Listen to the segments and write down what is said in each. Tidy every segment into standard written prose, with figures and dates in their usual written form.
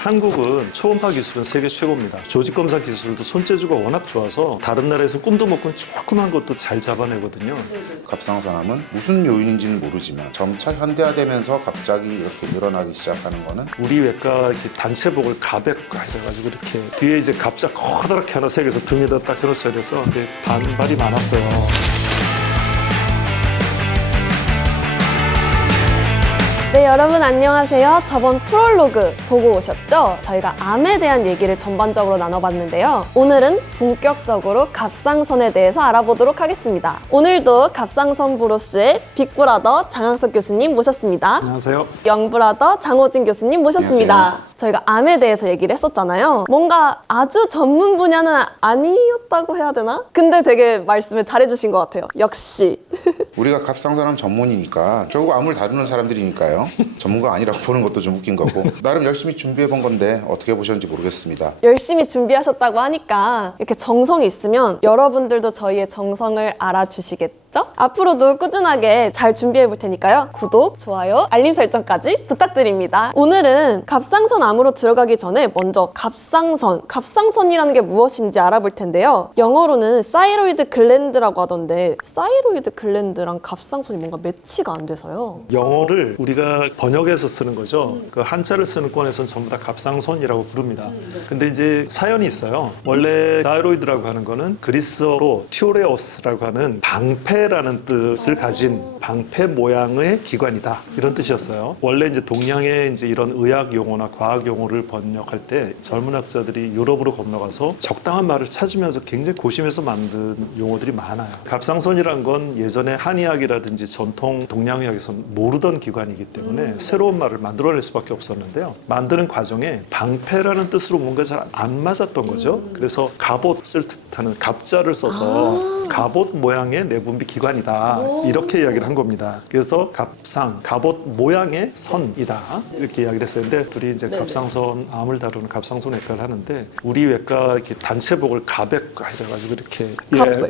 한국은 초음파 기술은 세계 최고입니다. 조직 검사 기술도 손재주가 워낙 좋아서 다른 나라에서 꿈도 못 꾼 조그만 것도 잘 잡아내거든요. 갑상선암은 무슨 요인인지는 모르지만 점차 현대화되면서 갑자기 이렇게 늘어나기 시작하는 거는 우리 외과 이렇게 단체복을 가백과 해가지고 이렇게 뒤에 이제 갑자 커다랗게 하나 새겨서 등에다 딱 해놓자 이래서 근데 반발이 많았어요. 네, 여러분 안녕하세요. 저번 프롤로그 보고 오셨죠? 저희가 암에 대한 얘기를 전반적으로 나눠봤는데요. 오늘은 본격적으로 갑상선에 대해서 알아보도록 하겠습니다. 오늘도 갑상선 브로스의 빅브라더 장항석 교수님 모셨습니다. 안녕하세요. 영브라더 장호진 교수님 모셨습니다. 안녕하세요. 저희가 암에 대해서 얘기를 했었잖아요. 뭔가 아주 전문 분야는 아니었다고 해야 되나? 근데 되게 말씀을 잘해주신 것 같아요. 역시. 우리가 갑상선암 전문이니까 결국 암을 다루는 사람들이니까요. 전문가 아니라고 보는 것도 좀 웃긴 거고 나름 열심히 준비해 본 건데 어떻게 보셨는지 모르겠습니다. 열심히 준비하셨다고 하니까 이렇게 정성이 있으면 여러분들도 저희의 정성을 알아주시겠죠? 앞으로도 꾸준하게 잘 준비해 볼 테니까요. 구독, 좋아요, 알림 설정까지 부탁드립니다. 오늘은 갑상선 암으로 들어가기 전에 먼저 갑상선이라는 게 무엇인지 알아볼 텐데요. 영어로는 사이로이드 글랜드라고 하던데 사이로이드 글랜드랑 갑상선이 뭔가 매치가 안 돼서요. 영어를 우리가 번역해서 쓰는 거죠. 그 한자를 쓰는 권에서는 전부 다 갑상선이라고 부릅니다. 근데 이제 사연이 있어요. 원래 다이로이드라고 하는 거는 그리스어로 티오레오스라고 하는 방패라는 뜻을 가진 방패 모양의 기관이다. 이런 뜻이었어요. 원래 이제 동양의 이제 이런 의학 용어나 과학 용어를 번역할 때 젊은 학자들이 유럽으로 건너가서 적당한 말을 찾으면서 굉장히 고심해서 만든 용어들이 많아요. 갑상선이란 건 예전에 한의학이라든지 전통 동양의학에서는 모르던 기관이기 때문에 새로운 말을 만들어낼 수밖에 없었는데요. 만드는 과정에 방패라는 뜻으로 뭔가 잘 안 맞았던 거죠. 그래서 갑옷을 뜻하는 갑자를 써서 갑옷 모양의 내분비 기관이다. 이렇게 이야기를 한 겁니다. 그래서 갑옷 모양의 선이다. 이렇게 이야기를 했었는데 둘이 이제 갑상선 암을 다루는 갑상선 외과를 하는데 우리 외과 이렇게 단체복을 가백과 해가지고 이렇게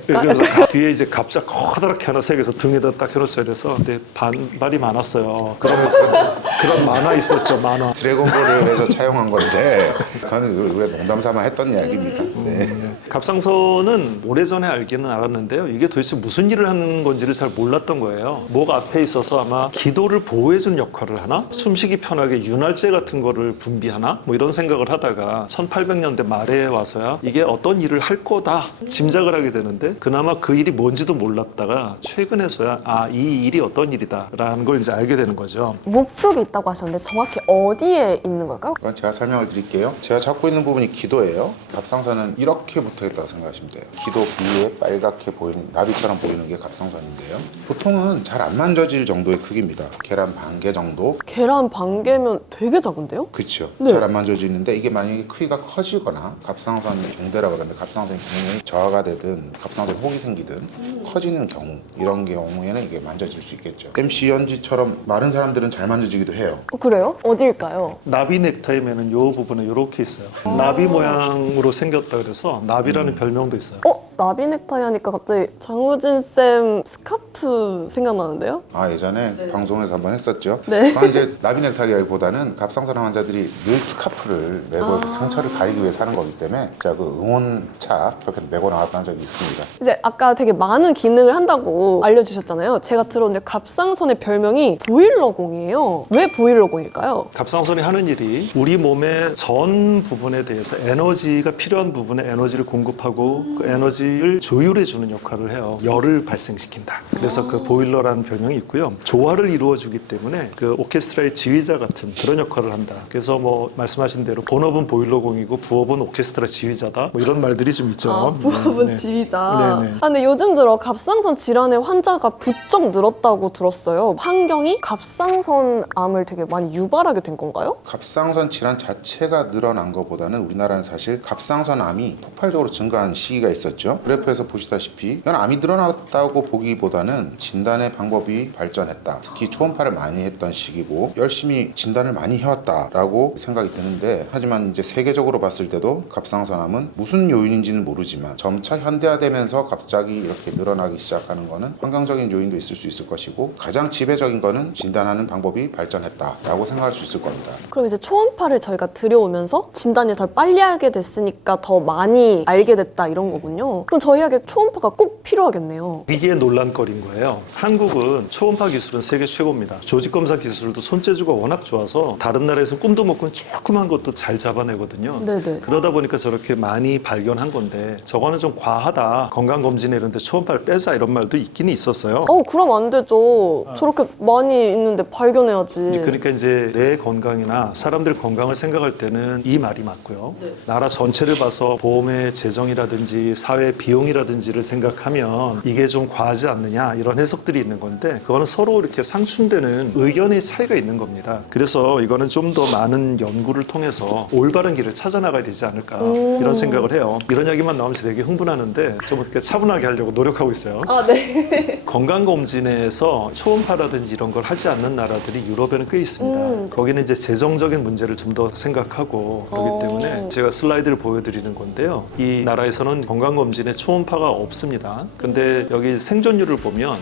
그래서 뒤에 이제 갑자 커다랗게 하나 새겨서 등에다 딱 해놓자 이래서 근데 반발이 많았어요. 그런 만화 있었죠. 만화. 드래곤볼을 해서 차용한 건데 그건 우리가 농담삼아 했던 이야기입니다. 네. 갑상선은 오래전에 알기는 알았는데요. 이게 도대체 무슨 일을 하는 건지를 잘 몰랐던 거예요. 목 앞에 있어서 아마 기도를 보호해주는 역할을 하나? 숨쉬기 편하게 윤활제 같은 거를 분비하나? 뭐 이런 생각을 하다가 1800년대 말에 와서야 이게 어떤 일을 할 거다 짐작을 하게 되는데 그나마 그 일이 뭔지도 몰랐다가 최근에서야 이 일이 어떤 일이다 라는 걸 이제 알게 되는 거죠. 목 쪽에 있다고 하셨는데 정확히 어디에 있는 걸까요? 그건 제가 설명을 드릴게요. 제가 잡고 있는 부분이 기도예요. 갑상선은 이렇게 붙어있다고 생각하시면 돼요. 기도 부위에 빨갛게 보이는 나비처럼 보이는 게 갑상선인데요. 보통은 잘 안 만져질 정도의 크기입니다. 계란 반 개 정도. 계란 반 개면 되게 작은데요? 그렇죠. 네. 잘 안 만져지는데 이게 만약에 크기가 커지거나 갑상선 종대라고 그러는데 갑상선 기능이 저하가 되든 갑상선 혹이 생기든 커지는 경우 이런 경우에는 이게 만져질 수 있겠죠. MC 연지처럼 마른 사람들은 잘 만져지기도 해요. 그래요? 어딜까요? 나비 넥타이면은 요 부분에 요렇게 있어요. 나비 모양으로 생겼다 그래서 나비라는 별명도 있어요. 나비 넥타이 하니까 갑자기 장우진 쌤 스카프 생각나는데요? 예전에 방송에서 한번 했었죠. 네. 그건 이제 나비 넥타이라기보다는 갑상선암 환자들이 늘 스카프를 메고 상처를 가리기 위해 사는 거기 때문에 제가 그 응원차 그렇게 메고 나왔던 적이 있습니다. 이제 아까 되게 많은 기능을 한다고 알려주셨잖아요. 제가 들었는데 갑상선의 별명이 보일러공이에요. 왜 보일러공일까요? 갑상선이 하는 일이 우리 몸의 전 부분에 대해서 에너지가 필요한 부분에 에너지를 공급하고 그 에너지를 조율해주는 역할을 해요. 열을 발생시킨다. 그래서 그 보일러라는 별명이 있고요. 조화를 이루어주기 때문에 그 오케스트라의 지휘자 같은 그런 역할을 한다. 그래서 뭐 말씀하신 대로 본업은 보일러공이고 부업은 오케스트라 지휘자다. 뭐 이런 말들이 좀 있죠. 부업은 네. 지휘자. 네네. 근데 요즘 들어 갑상선 질환의 환자가 부쩍 늘었다고 들었어요. 환경이 갑상선 암을 되게 많이 유발하게 된 건가요? 갑상선 질환 자체가 늘어난 것보다는 우리나라는 사실 갑상선 암이 폭발적으로 증가한 시기가 있었죠. 거죠. 그래프에서 보시다시피 이건 암이 늘어났다고 보기보다는 진단의 방법이 발전했다. 특히 초음파를 많이 했던 시기고 열심히 진단을 많이 해왔다라고 생각이 드는데, 하지만 이제 세계적으로 봤을 때도 갑상선암은 무슨 요인인지는 모르지만 점차 현대화되면서 갑자기 이렇게 늘어나기 시작하는 거는 환경적인 요인도 있을 수 있을 것이고, 가장 지배적인 거는 진단하는 방법이 발전했다라고 생각할 수 있을 겁니다. 그럼 이제 초음파를 저희가 들여오면서 진단을 더 빨리 하게 됐으니까 더 많이 알게 됐다 이런 거군요. 그럼 저희에게 초음파가 꼭 필요하겠네요. 이게 논란거리인 거예요. 한국은 초음파 기술은 세계 최고입니다. 조직검사 기술도 손재주가 워낙 좋아서 다른 나라에서 꿈도 못 꾼 조그만 것도 잘 잡아내거든요. 네네. 그러다 보니까 저렇게 많이 발견한 건데, 저거는 좀 과하다. 건강검진에 이런 데 초음파를 빼자 이런 말도 있긴 있었어요. 그럼 안 되죠. 저렇게 많이 있는데 발견해야지. 그러니까 이제 내 건강이나 사람들 건강을 생각할 때는 이 말이 맞고요. 나라 전체를 봐서 보험의 재정이라든지 사회 비용이라든지를 생각하면 이게 좀 과하지 않느냐 이런 해석들이 있는 건데, 그거는 서로 이렇게 상충되는 의견의 차이가 있는 겁니다. 그래서 이거는 좀 더 많은 연구를 통해서 올바른 길을 찾아나가야 되지 않을까 이런 생각을 해요. 이런 이야기만 나오면 되게 흥분하는데 좀 이렇게 차분하게 하려고 노력하고 있어요. 네. 건강검진에서 초음파라든지 이런 걸 하지 않는 나라들이 유럽에는 꽤 있습니다. 거기는 이제 재정적인 문제를 좀 더 생각하고 그렇기 때문에 제가 슬라이드를 보여드리는 건데요. 이 나라에서는 건강검진에 초음파가 없습니다. 근데 여기 생존율을 보면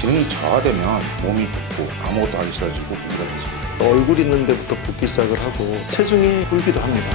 기능이 저하되면 몸이 붓고 아무것도 하기 싫어지고 무기력해지고. 얼굴 있는 데부터 붓기 시작을 하고 체중이 불기도 합니다.